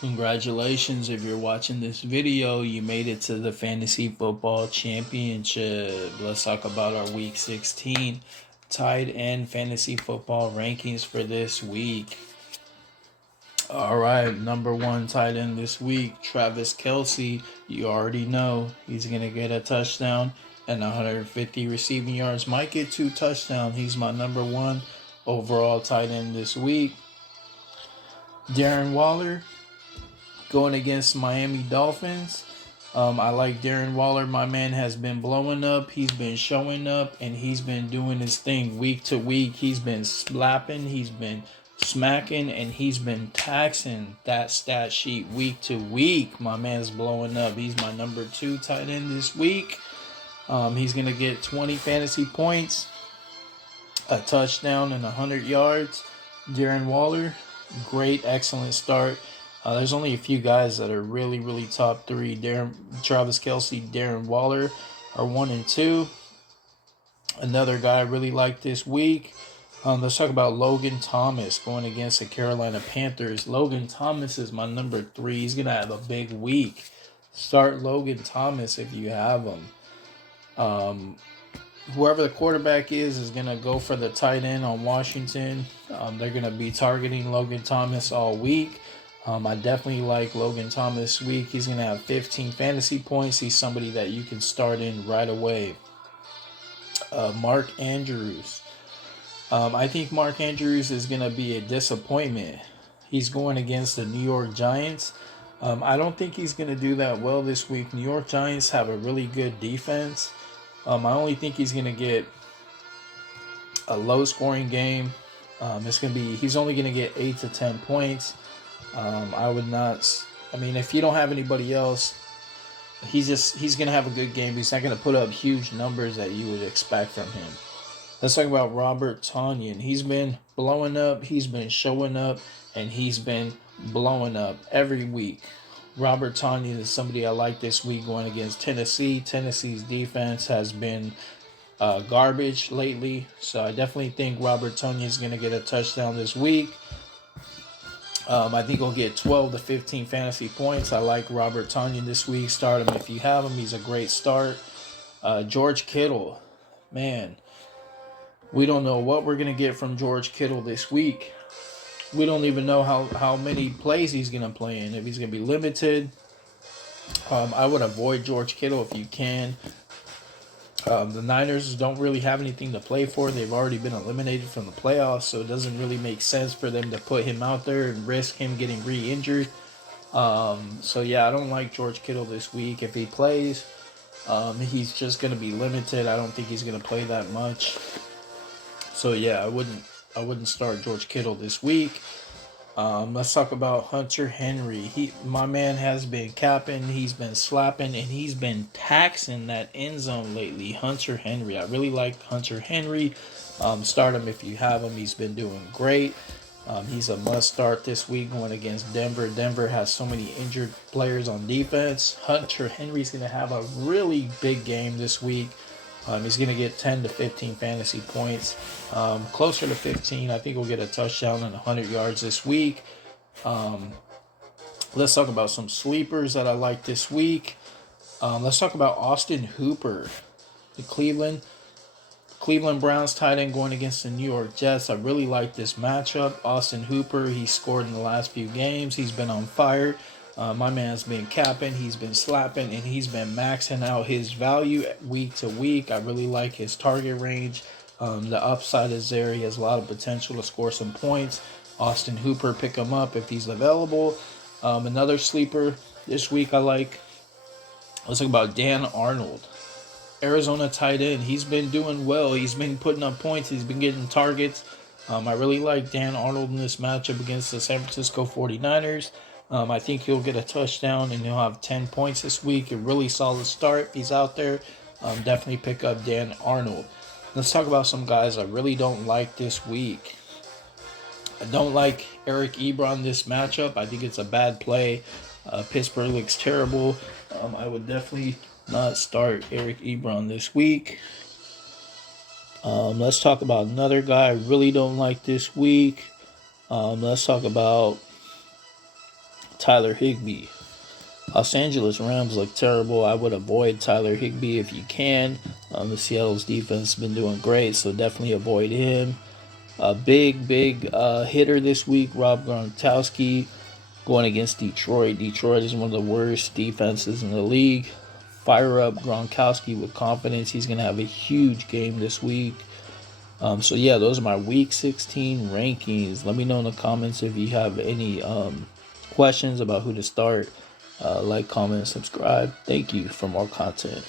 Congratulations if you're watching this video. You made it to the Fantasy Football Championship. Let's talk about our Week 16 tight end fantasy football rankings for this week. All right, number one tight end this week, Travis Kelce. You already know he's going to get a touchdown and 150 receiving yards. Might get 2 touchdowns. He's my number one overall tight end this week. Darren Waller going against Miami Dolphins. I like Darren Waller. My man has been blowing up. He's been showing up, and he's been doing his thing week to week. He's been slapping. He's been smacking, and he's been taxing that stat sheet week to week. My man's blowing up. He's my number two tight end this week. He's going to get 20 fantasy points, a touchdown, and 100 yards. Darren Waller, great, excellent start. There's only a few guys that are really top three. Travis Kelce, Darren Waller are 1 and 2. Another guy I really like this week. Let's talk about Logan Thomas going against the Carolina Panthers. Logan Thomas is my number 3. He's gonna have a big week. Start Logan Thomas if you have him. Whoever the quarterback is gonna go for the tight end on Washington. They're gonna be targeting Logan Thomas all week. I definitely like Logan Thomas this week. He's going to have 15 fantasy points. He's somebody that you can start in right away. Mark Andrews. I think Mark Andrews is going to be a disappointment. He's going against the New York Giants. I don't think he's going to do that well this week. New York Giants have a really good defense. I only think he's going to get a low-scoring game. He's only going to get 8 to 10 points. I would not. I mean, if you don't have anybody else, he's going to have a good game. He's not going to put up huge numbers that you would expect from him. Let's talk about Robert Tonyan. He's been blowing up. He's been showing up, and he's been blowing up every week. Robert Tonyan is somebody I like this week going against Tennessee. Tennessee's defense has been garbage lately, so I definitely think Robert Tonyan is going to get a touchdown this week. I think he'll get 12 to 15 fantasy points. I like Robert Tonyan this week. Start him if you have him. He's a great start. George Kittle. Man, we don't know what we're going to get from George Kittle this week. We don't even know how many plays he's going to play in. If he's going to be limited. I would avoid George Kittle if you can. The Niners don't really have anything to play for. They've already been eliminated from the playoffs, so it doesn't really make sense for them to put him out there and risk him getting re-injured. So yeah, I don't like George Kittle this week. If he plays, he's just going to be limited. I don't think he's going to play that much. So yeah, I wouldn't start George Kittle this week. Let's talk about Hunter Henry. My man has been capping, he's been slapping, and he's been taxing that end zone lately. Hunter Henry. I really like Hunter Henry. Start him if you have him. He's been doing great. He's a must start this week going against Denver. Denver has so many injured players on defense. Hunter Henry's going to have a really big game this week. He's going to get 10 to 15 fantasy points. Closer to 15. I think we'll get a touchdown and 100 yards this week. Let's talk about some sleepers that I like this week. Let's talk about Austin Hooper. The Cleveland Browns tight end going against the New York Jets. I really like this matchup. Austin Hooper, he scored in the last few games. He's been on fire. My man's been capping, he's been slapping, and he's been maxing out his value week to week. I really like his target range. The upside is there. He has a lot of potential to score some points. Austin Hooper, pick him up if he's available. Another sleeper this week I like. Let's talk about Dan Arnold. Arizona tight end. He's been doing well. He's been putting up points. He's been getting targets. I really like Dan Arnold in this matchup against the San Francisco 49ers. I think he'll get a touchdown and he'll have 10 points this week. A really solid start. He's out there. Definitely pick up Dan Arnold. Let's talk about some guys I really don't like this week. I don't like Eric Ebron this matchup. I think it's a bad play. Pittsburgh looks terrible. I would definitely not start Eric Ebron this week. Let's talk about another guy I really don't like this week. Let's talk about Tyler Higbee. Los Angeles Rams look terrible. I would avoid Tyler Higbee if you can. The Seattle's defense has been doing great, so definitely avoid him. A big hitter this week, Rob Gronkowski, going against Detroit. Detroit is one of the worst defenses in the league. Fire up Gronkowski with confidence. He's going to have a huge game this week. So yeah, those are my Week 16 rankings. Let me know in the comments if you have any questions about who to start. Like, comment, subscribe. Thank you for more content.